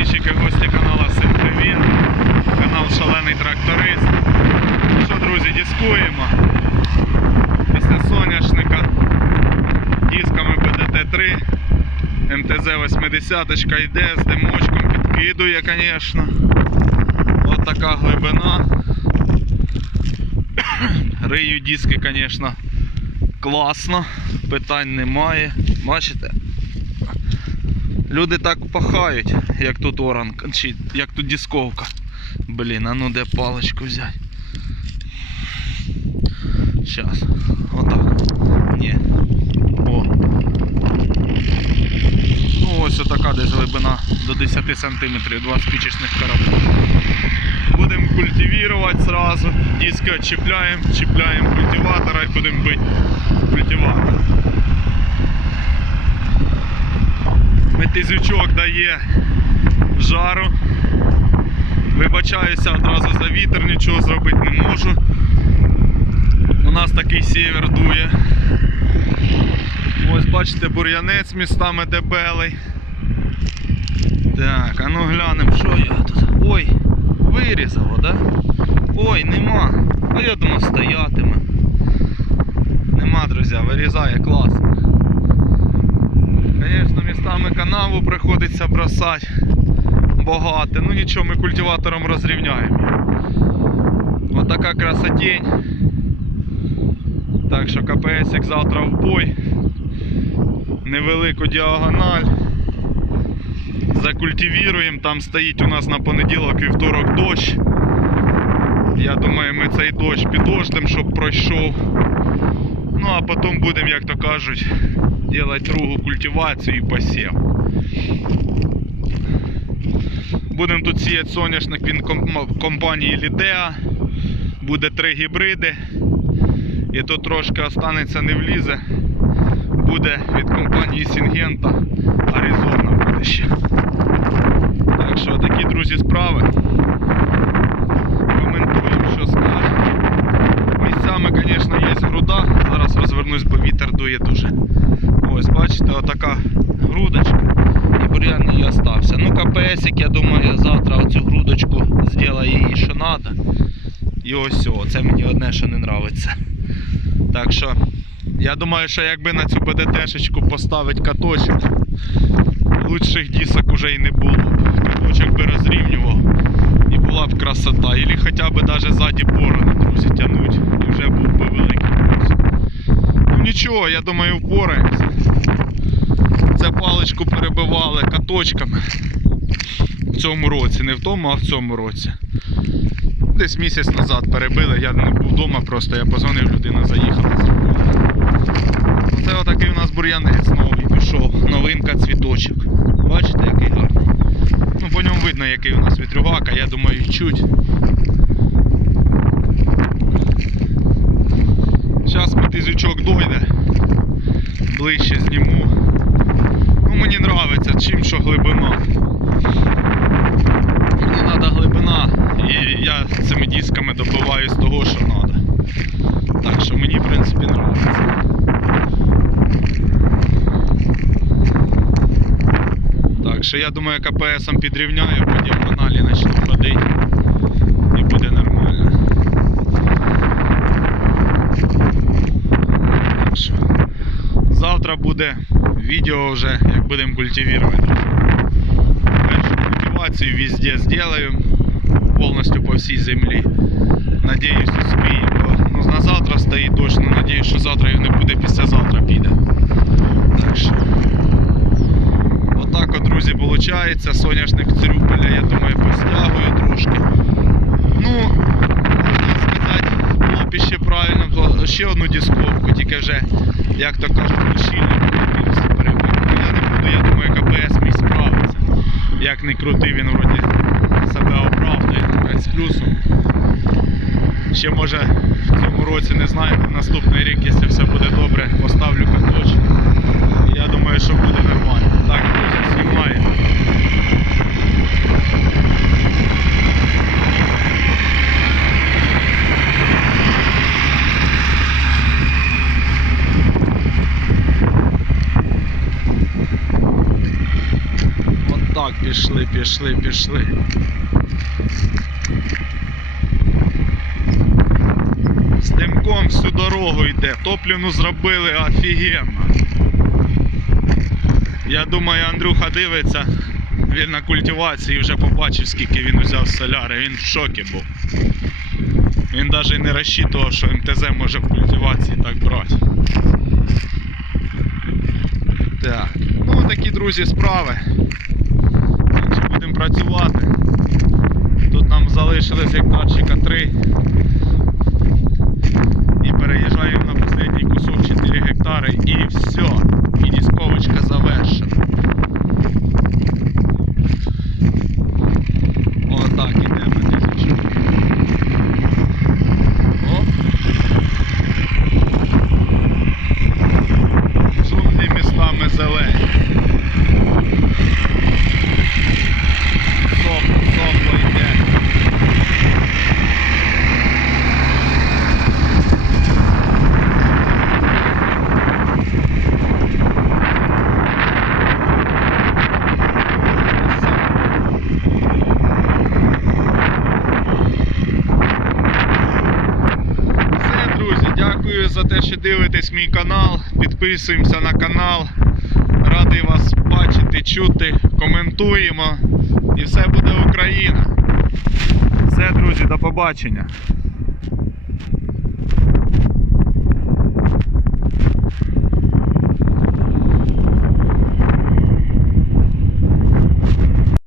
підписчики, гості каналу привіт. Канал Шалений Тракторист. Що, друзі, дискуємо. Після соняшника дисками БДТ-3. МТЗ-80 йде з димочком, підкидує, звісно. От така глибина. Рию диски, звісно, класно, питань немає. Бачите? Люди так пахають, як тут оранка, чи як тут дисковка. Блін, а ну де паличку взяти? Щас. Отак. Ні. О. Ну ось отака десь глибина до 10 см, два спичечних коробка. Будемо культивувати сразу. Диски чіпляємо, чіпляємо культиватора і будемо бити культиватор. Метизючок дає жару. Вибачаюся одразу за вітер, нічого зробити не можу. У нас такий сівер дує. Ось бачите, бур'янець містами дебелий. Так, а ну глянемо, що я тут. Ой, вирізало, да? Ой, нема. А я думав стоятиме. Нема, друзі, вирізає класно. Звісно, містами канаву приходиться бросати. Багато. Ну нічого, ми культиватором розрівняємо. Отака красотень. Так що КПС завтра в бой. Невелику діагональ. Закультивіруємо. Там стоїть у нас на понеділок вівторок дощ. Я думаю, ми цей дощ підождемо, щоб пройшов. Потім будемо, як то кажуть, робити другу культивацію і посів. Будемо тут сіяти соняшник він ком- компанії Лідеа. Буде три гібриди. І тут трошки останеться не влізе. Буде від компанії Сінгента Аризона буде ще. Так що такі, друзі, справи. Коментуємо, що скажемо. Місцями, звісно, є груда. Зараз розвернусь, бо вітер дує дуже. Ось, бачите, отака грудочка. І бур'ян її остався. Ну, КПСик, я думаю, завтра оцю грудочку зробить її, що треба. І ось о, це мені одне, що не подобається. Так що, я думаю, що якби на цю БДТшечку поставити каточок, лучших дісок уже і не було. Каточок би розрівнював і була б красота. Ілі хоча б навіть ззаді борони, друзі, тянуть. І вже був би великий плюс. Ну нічого, я думаю, впораємося. Це паличку перебивали каточками цьому році, не в тому, а в цьому році. Десь місяць назад перебили, я не був вдома, просто я позвонив, людина заїхала, зробила. Оце отакий у нас бур'янець новий пішов, новинка цвіточок. Бачите, який гарний. Ну, по ньому видно, який у нас вітрюгак, а я думаю, чуть. Зараз метизючок дойде. Ближче зніму. Ну, мені подобається, чим що глибина. Мені треба глибина, і я цими дисками добиваюсь того, що треба. Так що мені, в принципі, подобається. Так що я думаю, КПСом підрівняю, по діагоналі почну ходити. І буде нормально. Завтра буде відео вже, як будемо культивувати. Першу везде зробимо. Повністю по всій землі. Надіюсь. Бо, Ну, на завтра стоїть дощ, ну надіюсь, що завтра його не буде, післязавтра піде. Так що. Отак от, друзі, виходить. Соняшник Цирюполя, я думаю, постягую трошки. Ну, можна сказати, було ще правильно, ще одну дисковку, тільки вже, як то кажуть, лишильник якийсь перебити. Ну, Я не буду, я думаю, КПС мій справиться. Як не крутий, він вроді себе оправдує з плюсом. Ще може в цьому році, не знаю, наступний рік, якщо все буде добре, поставлю каточ. Я думаю, що буде нормально. Так, друзі, знімаємо. От так, пішли, пішли, пішли. З димком всю дорогу йде. Топлівну зробили офігенно. Я думаю, Андрюха дивиться. Він на культивації вже побачив, скільки він взяв соляри. Він в шокі був. Він навіть не розчитував, що МТЗ може в культивації так брати. Так, ну такі друзі справи. Працювати. Тут нам залишилось гектарчика 3. І переїжджаємо на останній кусок 4 гектари і все. І дисковочка завершена. Отак ідемо тисячу. О. Шумні містами зелені. Сопло, сопло йде. Все, друзі, дякую за те, що дивитесь мій канал. Підписуємося на канал. Радий вас бачити, чути, коментуємо. І все буде Україна. Все, друзі, до побачення.